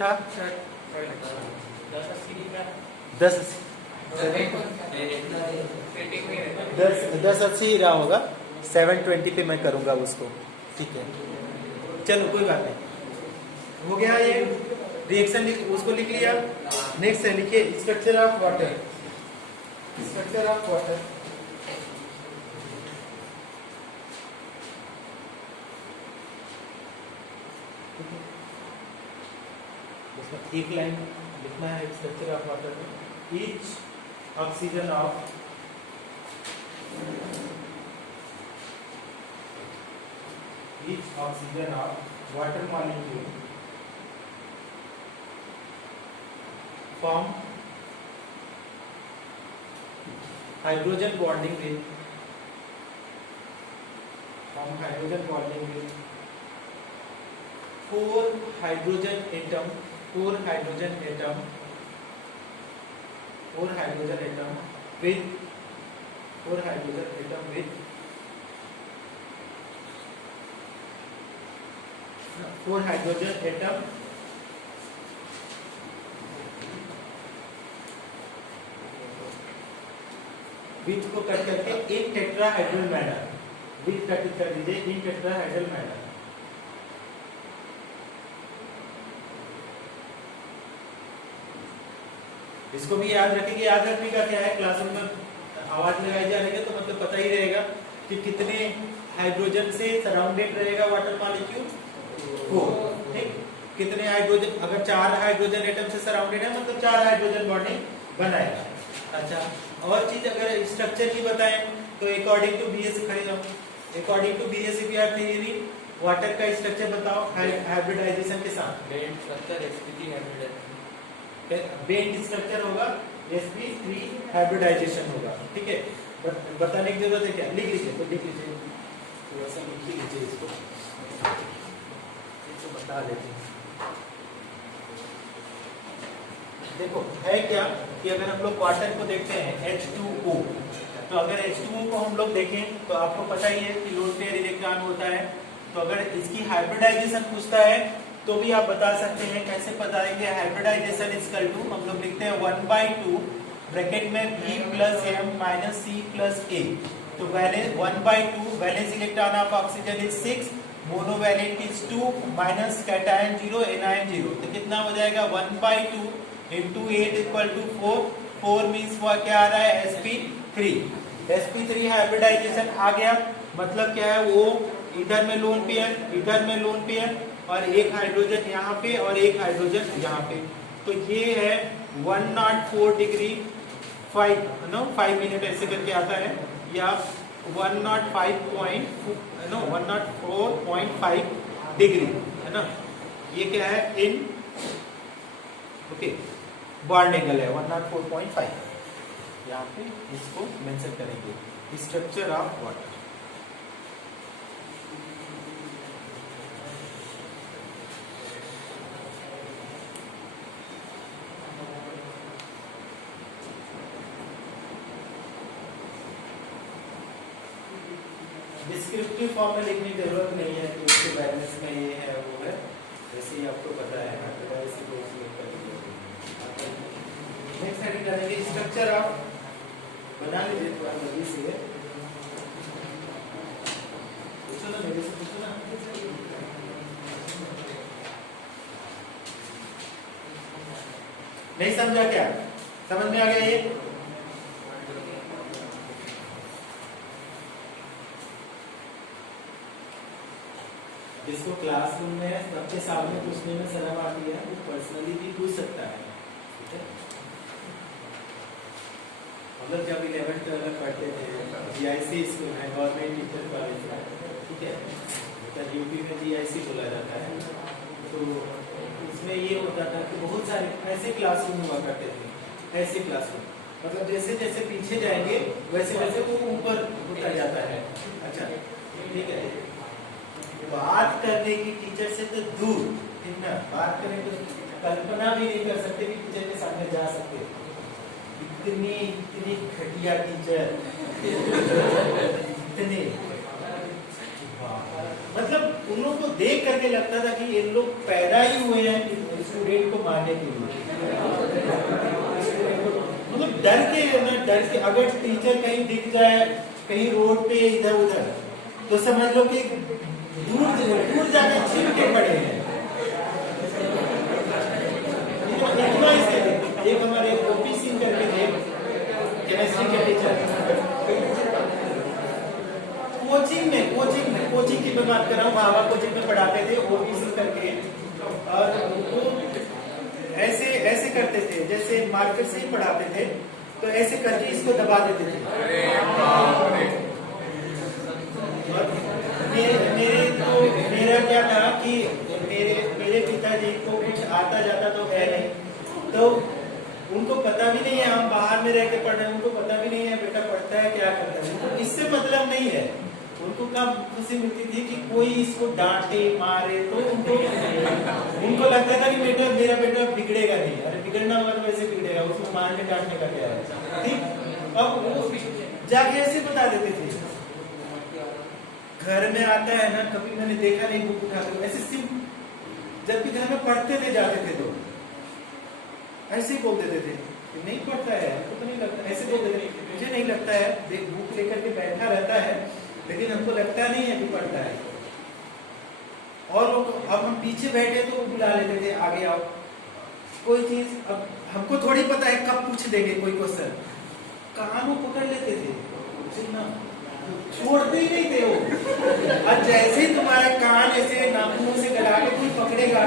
था 10 1080 ही रहा होगा। 720 पे मैं करूंगा उसको। ठीक है, चलो कोई बात नहीं, हो गया ये रिएक्शन। उसको लिख लिया। नेक्स्ट है, लिखिए structure of water. Structure of water, एक लाइन लिखना है स्ट्रक्चर ऑफ वाटर में। Each oxygen of water molecule form hydrogen bonding with four hydrogen atom with four hydrogen atom with को कट करके एक टेट्राहाइड्रल मैटर, विथ कट कर दीजिए इन tetrahedral matter. इसको भी याद रखेंगे। याद रखने का क्या है, क्लासरूम में आवाज लगाई जा रही है तो मतलब पता ही रहेगा कि कितने हाइड्रोजन से सराउंडेड रहेगा वाटर मॉलिक्यूल, 4। ठीक, कितने हाइड्रोजन, अगर 4 हाइड्रोजन एटम से सराउंडेड है मतलब 4 हाइड्रोजन बॉन्डिंग बनाएगा। अच्छा, और चीज अगर स्ट्रक्चर की बताएं तो according to VSEPR theory water का स्ट्रक्चर बताओ हाइब्रिडाइजेशन के साथ। Bend structure sp3 hybridization, bend structure होगा, sp3 हाइब्रिडाइजेशन होगा। ठीक है, बताने की जरूरत है क्या? लिख लीजिए, तो लिख लीजिए, थोड़ा सा लिख लीजिए इसको बता देते हैं। देखो है क्या कि अगर हम लोग वाटर को देखते हैं H2O, तो अगर H2O को हम लोग देखें तो आपको पता ही है कि लोन पेयर इलेक्ट्रॉन होता है। तो अगर इसकी हाइब्रिडाइजेशन पूछता है तो भी आप बता सकते हैं। कैसे बताएंगे? हाइब्रिडाइजेशन इक्वल टू हम लोग लिखते हैं 1/2 ब्रैकेट में B + M - C + A। तो 1/2 valence electron of oxygen is 6, monovalent is 2 minus cation 0, anion 0। तो कितना हो जाएगा? 1/2 into 8 = 4। 4 मीन्स क्या आ रहा है? sp3। sp3 हाइब्रिडाइजेशन आ गया, मतलब क्या है? वो इधर में लोन पेयर और एक हाइड्रोजन यहाँ पे और एक हाइड्रोजन यहाँ पे। तो ये है 104 डिग्री 5 मिनट ऐसे करके आता है, या 104.5 डिग्री है ना। ये क्या है? इन ओके बॉन्ड एंगल है 104.5। यहाँ पे इसको मेंशन करेंगे structure of water. Descriptive form में लिखने की जरूरत नहीं है कि उसके बैलेंस में ये है वो है, वैसे ही आपको पता है। नेक्स्ट हेडिंग करेंगे स्ट्रक्चर ऑफ, बना लीजिए थोड़ा जल्दी से, पूछो ना मेरे से, पूछो ना। नहीं समझा क्या? समझ में आ गया ये? जिसको क्लासरूम में सबके सामने पूछने में शर्म आती है वो पर्सनली भी पूछ सकता है। ठीक है, हम लोग जब 11th-12 पढ़ते थे GIC स्कूल है, गवर्नमेंट टीचर कॉलेज है, ठीक है, मतलब यूपी में GIC बोला जाता है। तो उसमें ये होता था कि बहुत सारे ऐसे क्लासरूम हुआ करते थे। ऐसे क्लासरूम मतलब जैसे जैसे पीछे जाएंगे वैसे वैसे वो ऊपर होता जाता है। अच्छा ठीक है, बात करने की टीचर से तो दूर, ठीक ना, बात करने तो कल्पना भी नहीं कर सकते कि टीचर के सामने जा सकते। इतनी घटिया टीचर इतने मतलब उन लोगों को देख करके लगता था कि ये लोग पैदा ही हुए हैं स्टूडेंट को मारने के लिए। मतलब डर के अगर टीचर कहीं दिख जाए कहीं रोड पे इधर उधर तो समझ लो कि दूर जाके छिप के पड़े हैं। इतना ही एक हमारे ओपी सिंह करके थे केमिस्ट्री के टीचर, कोचिंग की मैं बात कर रहा हूँ, भावा कोचिंग में पढ़ाते थे ओपी सिंह करके। और वो ऐसे करते थे जैसे मार्कर से ही पढ़ाते थे, तो ऐसे करके इसको दबा देते थे। मेरा क्या था कि मेरे पिताजी को कुछ आता जाता तो है नहीं, तो उनको पता भी नहीं है हम बाहर में रह के पढ़ रहे हैं, उनको पता भी नहीं है बेटा पढ़ता है क्या करता है, उनको इससे मतलब नहीं है। उनको कब खुशी मिलती थी कि कोई इसको डांटे मारे तो उनको लगता था कि बेटा मेरा बेटा बिगड़ेगा नहीं, अरे बिगड़ना होगा तो वैसे बिगड़ेगा, उसको मार के डांटने का क्या है, ठीक। अब वो जाके ऐसे बता देते थे। घर में आता है ना, कभी मैंने देखा नहीं बुक उठा कर ऐसे सिर्फ, जबकि घर में पढ़ते थे जाते थे तो ऐसे ही बोल देते थे कि नहीं पढ़ता है, हमको तो नहीं लगता, ऐसे बोल देते थे मुझे नहीं लगता है, देख बुक लेकर के बैठा रहता है लेकिन हमको लगता नहीं है कि पढ़ता है। और अब हम पीछे बैठे तो बुला लेते थे आगे आओ कोई चीज, अब हमको थोड़ी पता है कब पूछ देंगे कोई क्वेश्चन, कान वो पकड़ लेते थे ना, छोड़ते ही नहीं थे वो। और जैसे ही तुम्हारा कान ऐसे नाखूनों से गला के कोई पकड़ेगा,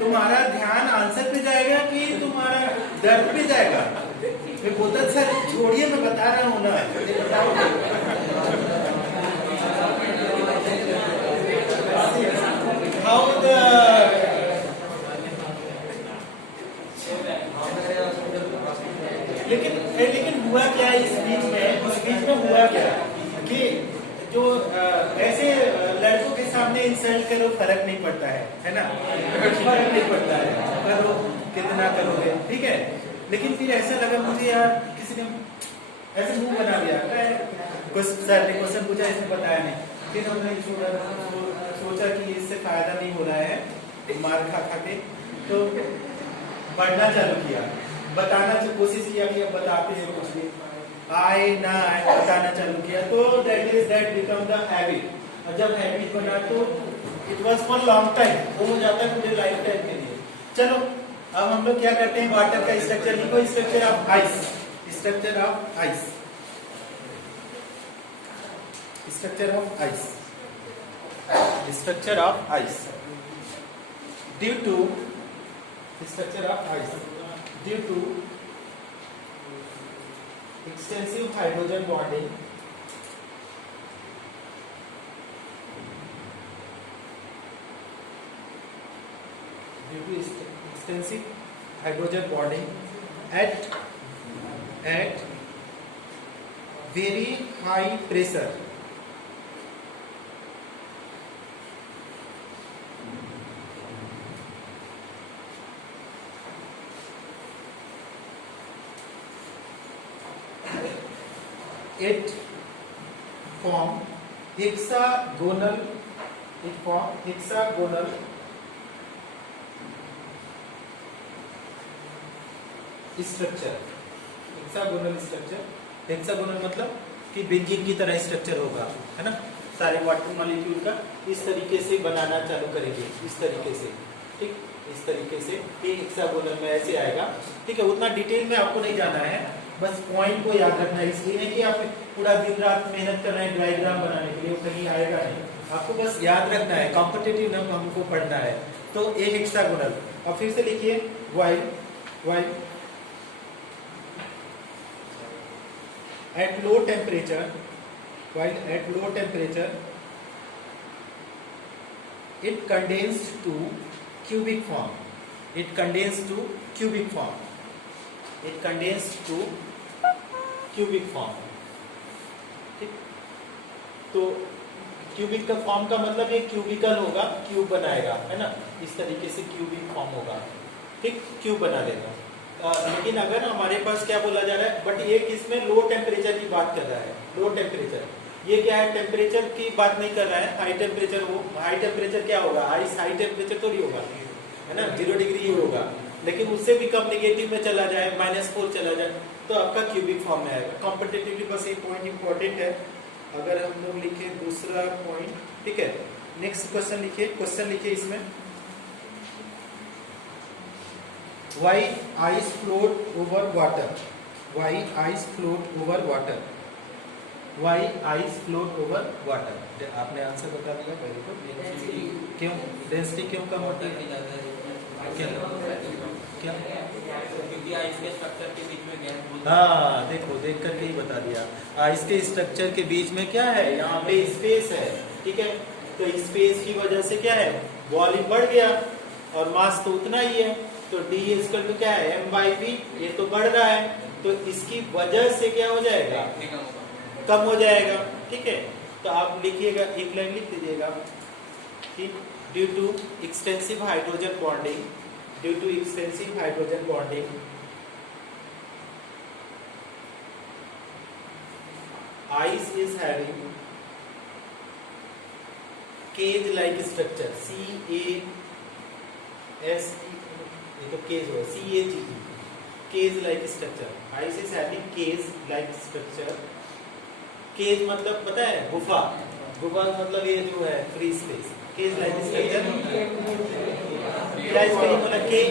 तुम्हारा ध्यान आंसर पे जाएगा कि तुम्हारा दर्द पे जाएगा। मैं बोलता सर छोड़िए मैं बता रहा हूँ ना, बताओ। हाउ द लेकिन हुआ क्या इस बीच में हुआ क्या कि जो ऐसे लड़कों के सामने इंसल्ट करो फर्क नहीं पड़ता है ना, फर्क नहीं पड़ता है, करो कितना करोगे, ठीक है। लेकिन फिर ऐसा लगा मुझे यार किसी ने ऐसे मुंह बना दिया, कुछ सर ने क्वेश्चन पूछा इसने बताया नहीं, फिर हमने सोचा कि इससे फायदा नहीं हो रहा है मार खा के, तो पढ़ना चालू किया, बताना कोशिश किया कि अब बताते हैं कुछ भी आए ना आए बताना चालू किया, तो दैट बिकम द हैबिट। और जब हैबिट बना तो it was for long time, वो हो जाता है पूरे लाइफ टाइम के लिए। चलो अब हम लोग क्या करते हैं, वाटर का स्ट्रक्चर लिखो, structure of ice, structure of ice, structure of ice, structure of ice due to structure of ice due to extensive hydrogen bonding due to extensive hydrogen bonding at very high pressure, it form hexagonal structure, hexagonal मतलब कि benzene की तरह structure होगा, है ना, सारे water molecule का इस तरीके से बनाना चालू करेंगे, इस तरीके से, ठीक, इस तरीके से ये हेक्सागोनल में ऐसे आएगा, ठीक है। उतना डिटेल में आपको नहीं जाना है, बस पॉइंट को याद रखना है, इसलिए नहीं कि आप पूरा दिन रात मेहनत कर रहे हैं डायग्राम बनाने के लिए, वो कहीं आएगा नहीं, आपको बस याद रखना है, कॉम्पिटिटिव नंबर हमको पढ़ना है। तो एक हेक्सागोनल, अब फिर से लिखिए, while at low temperature it condenses to cubic form, ठीक। तो क्यूबिक का फॉर्म का मतलब ये क्यूबिकल होगा, क्यूब बनाएगा, है ना, इस तरीके से क्यूबिक फॉर्म होगा, ठीक, क्यूब बना देगा। लेकिन अगर हमारे पास क्या बोला जा रहा है, बट एक इसमें लो टेम्परेचर की बात कर रहा है, लो टेम्परेचर, ये क्या है, टेम्परेचर की बात नहीं कर रहा है, हाई टेम्परेचर हो, हाई टेम्परेचर क्या होगा, आइस हाई टेम्परेचर थोड़ी होगा, है ना, 0 डिग्री ही होगा, लेकिन उससे भी कम नेगेटिव में चला जाए, -4 चला जाए, तो आपका क्यूबिक फॉर्म में आएगा। कॉम्पिटिटिवली बस ये पॉइंट इंपॉर्टेंट है। अगर हम लोग लिखे दूसरा पॉइंट, ठीक है, नेक्स्ट क्वेश्चन लिखिए, क्वेश्चन लिखिए इसमें, Why ice float over water? Why ice float over water? Why ice float over water? आपने आंसर बता दिया पहले तो, क्यों डेंसिटी क्यों कम होती है, क्या क्या, क्योंकि आइस के स्ट्रक्चर के बीच में गैस, हाँ देखो देख करके ही बता दिया, आइस के स्ट्रक्चर के बीच में क्या है, यहाँ पे स्पेस है, ठीक है, तो स्पेस की वजह से क्या है, वॉल्यूम बढ़ गया और मास तो उतना ही है, तो D इक्वल टू क्या है, m/v, ये तो बढ़ रहा है, तो इसकी वजह से क्या हो जाएगा, कम हो जाएगा, ठीक है, तो आप लिखिएगा, एक लाइन लिख दीजिएगा, ठीक, due to extensive hydrogen bonding, due to extensive hydrogen bonding, ice is having cage like structure, CASE, ये तो केज हो, CAGE, cage like structure, ice is having cage like structure, cage मतलब पता है, गुफा, गुफा मतलब ये जो है free space, cage like structure, क्या स्पेलिंग बोला, के,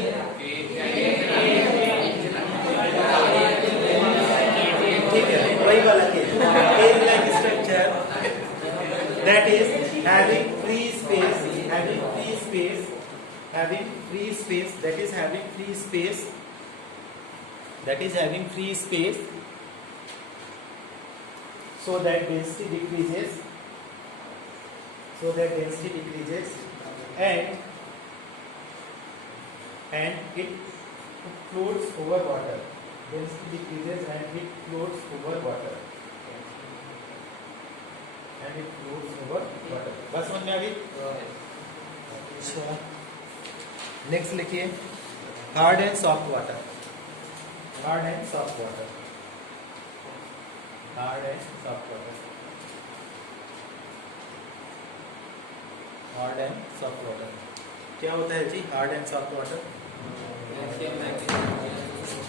ठीक है, वही वाला cage like structure that is having free space, having free space, having free space, that is having free space, that is having free space, so that density decreases, so that density decreases, and it floats over water, density decreases and it floats over water, and it floats over water, बस समझ में आ गई। अच्छा, next लिखिए, hard and soft water, hard and soft water, hard and soft water, hard and soft water, क्या होता है जी hard and soft water,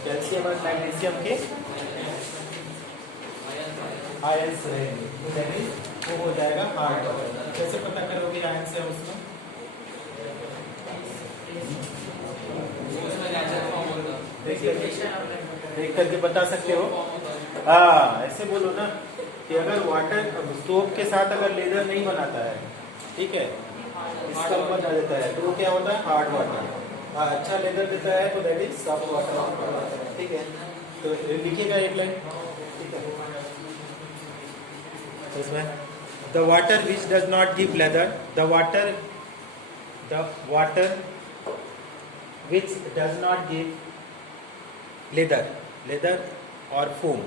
calcium और मैग्नीशियम के आयंस रहेंगे, वो हो जाएगा हार्ड वाटर। कैसे पता करोगे आयंस है उसमें, देख करके बता सकते हो, हाँ ऐसे बोलो ना, कि अगर वाटर सोप के साथ अगर लेदर नहीं बनाता है, ठीक है, इसका बना देता है, तो वो क्या होता है, हार्ड वाटर, अच्छा लेदर देता है तो दैट इज सॉफ्ट वाटर, ठीक है, तो लिखिएगा एक लाइन, ठीक है, इसमें the water which does not give leather, the water which does not give leather or foam,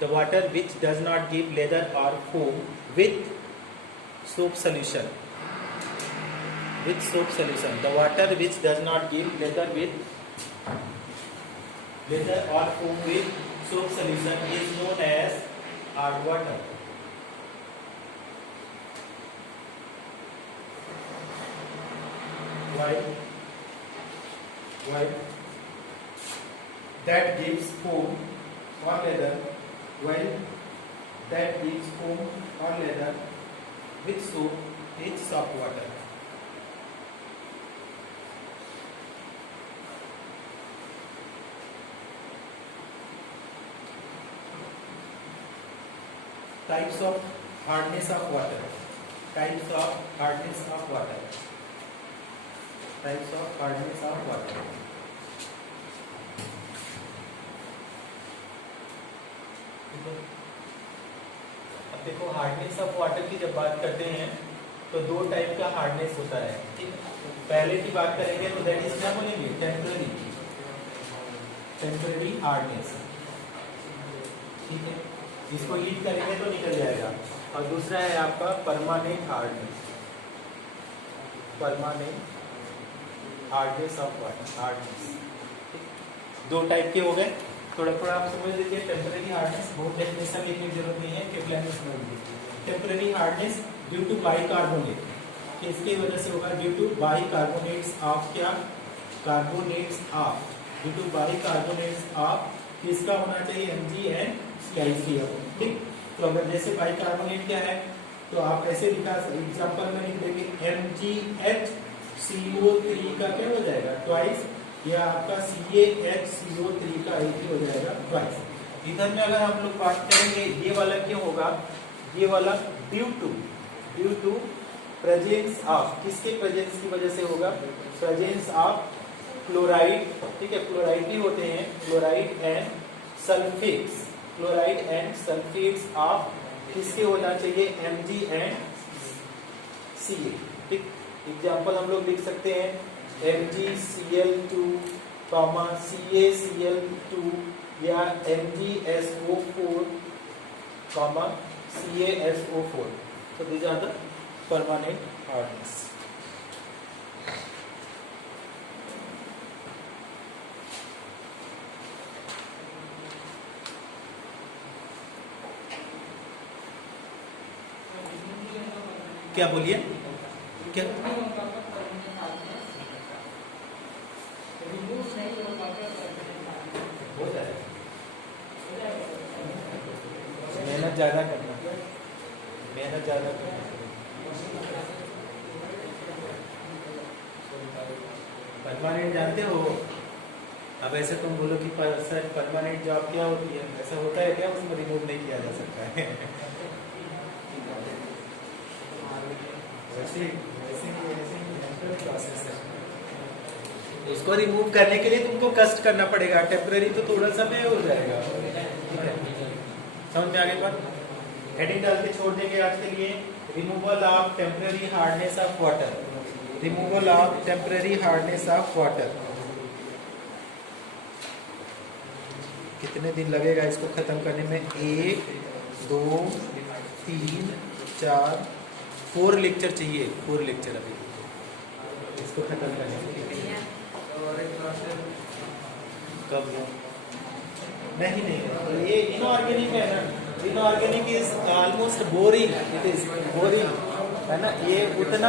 the water which does not give leather or foam with soap solution, the water which does not give leather or foam with soap solution is known as hard water. Why? That gives foam or leather, while that gives foam or leather with soap is soft water. Types of hardness of water. Types of hardness of water. Types of hardness of water. अब देखो hardness of water की जब बात करते हैं तो दो type का हार्डनेस होता है, ठीक है। पहले की बात करेंगे तो दैट इज क्या बोलेंगे, टेम्पररी हार्डनेस, ठीक है, इसको हीट करेंगे तो निकल जाएगा। और दूसरा है आपका permanent hardness, permanent hardness of water, hardness, दो टाइप के हो गए। थोड़ा थोड़ा आप समझ लीजिए। टेम्परेरी हार्डनेस बहुत डेफिनेशन लिखने की जरूरत नहीं है, केवल लाइन में समझ लीजिए। Temporary hardness due to bicarbonate, किसकी वजह से होगा? ड्यू टू बाइकार्बोनेट्स ऑफ क्या? Carbonates of, due to bicarbonates of किसका होना चाहिए? MgN calcium. ठीक, तो अगर जैसे बाइकार्बोनेट क्या है तो आप ऐसे लिखा, एग्जांपल में लिख देंगे MgHCO3 का क्या हो जाएगा? ट्वाइस, या आपका CaHCO3 का एक ही हो जाएगा ट्वाइस। इधर में अगर हम लोग बात करेंगे ये वाला क्यों होगा? ये वाला ड्यू टू प्रेजेंस ऑफ, किसके प्रेजेंस की वजह से होगा? Presence of chloride. ठीक है, क्लोराइड भी होते हैं, chloride and sulphates, chloride and sulphates of किसके होना चाहिए? MgN Ca। ठीक, एग्जाम्पल हम लोग लिख सकते हैं MgCl2, CaCl2 या MgSO4, CaSO4। So these are the permanent hardness. क्या बोलिए? क्या हो जाएगा? मेहनत ज्यादा करना, मेहनत ज्यादा करना। परमानेंट जानते हो? अब ऐसे तुम बोलो कि सर परमानेंट जॉब क्या होती है, ऐसा होता है क्या? उसमें रिमूव नहीं किया जा सकता है। उसको रिमूव करने के लिए तुमको कष्ट करना पड़ेगा, टेम्परेरी तो थोड़ा सा में हो जाएगा। ठीक है, समझ में आगे बात? हेडिंग डाल के छोड़ देंगे आज के लिए। Removal of temporary hardness of water, removal of temporary hardness of water. कितने दिन लगेगा इसको खत्म करने में? 1 2 3 4 4 लेक्चर चाहिए, 4 लेक्चर अभी इसको खत्म करने के लिए। कब? नहीं, ये इनऑर्गेनिक है ना, inorganic is almost boring, it is boring है ना, ये उतना